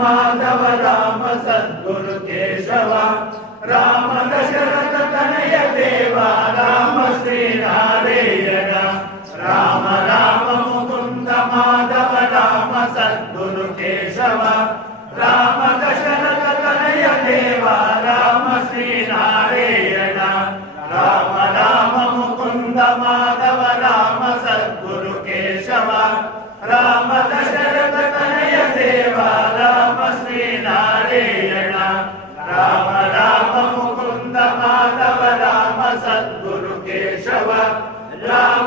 Madhav Ram Sadhguru Keshav Ram Madhav Ram Sadhguru Keshav. Ram Dasharath Tanay Deva Ram Shrinarayan. Ram Ram Mukund Madhav Ram Sadhguru Keshav. Ram